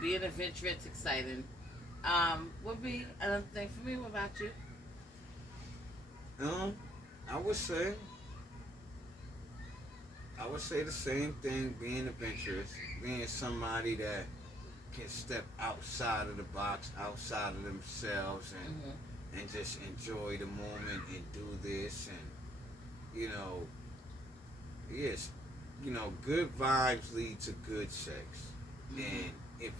being adventurous, exciting, would be another thing for me. What about you? I would say the same thing, being adventurous, being somebody that can step outside of the box, outside of themselves, and just enjoy the moment and do this, and good vibes lead to good sex. And if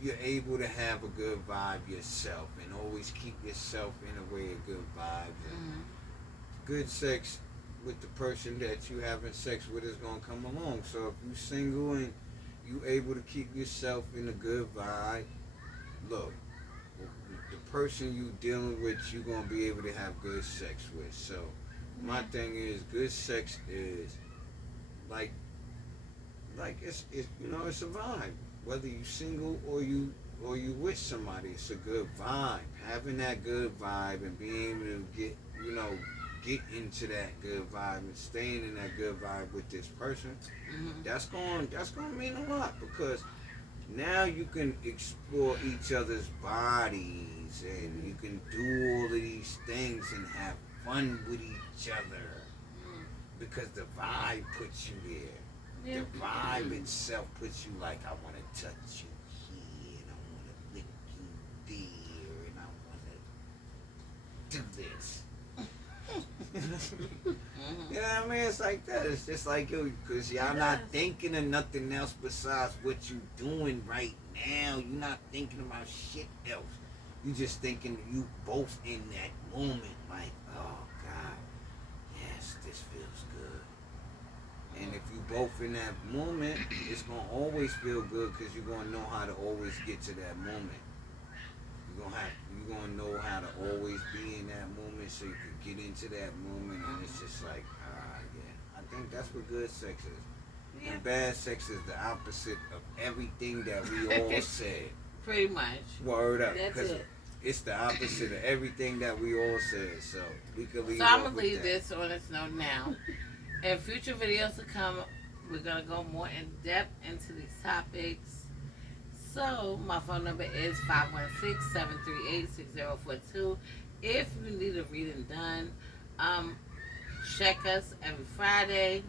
you're able to have a good vibe yourself and always keep yourself in a way of good vibes, and good sex with the person that you having sex with is gonna come along. So if you single and you able to keep yourself in a good vibe, look, the person you dealing with, you gonna be able to have good sex with. So my thing is, good sex is like it's it's a vibe. Whether you single or you with somebody, it's a good vibe. Having that good vibe and being able to get into that good vibe and staying in that good vibe with this person, that's going to mean a lot, because now you can explore each other's bodies and you can do all of these things and have fun with each other because the vibe puts you there. The vibe itself puts you like, I want to touch you here and I want to lick you there and I want to do this. You know what I mean? It's like that. It's just like, because y'all not thinking of nothing else besides what you doing right now. You're not thinking about shit else. You just thinking you both in that moment, like, oh God, yes, this feels good. And if you both in that moment, it's gonna always feel good, because you're gonna know how to always get to that moment. You're gonna know how to always be in that moment, so you can get into that moment, and it's just like, yeah. I think that's what good sex is. And bad sex is the opposite of everything that we all said. Pretty much. Word up. That's it. It's the opposite of everything that we all said, so we can leave. So I'm gonna leave this on its note now. In future videos to come, we're gonna go more in depth into these topics. So my phone number is 516-738-6042. If you need a reading done, check us every Friday.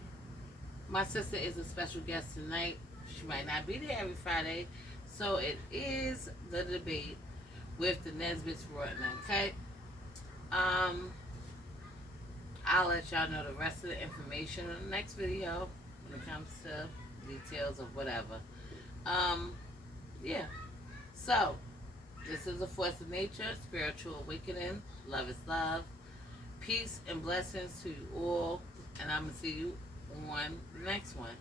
My sister is a special guest tonight. She might not be there every Friday. So it is the debate with the Nesbitt's Raw and Uncut. I'll let y'all know the rest of the information in the next video when it comes to details of whatever. Yeah. So, this is a force of nature, spiritual awakening. Love is love. Peace and blessings to you all. And I'm going to see you on the next one.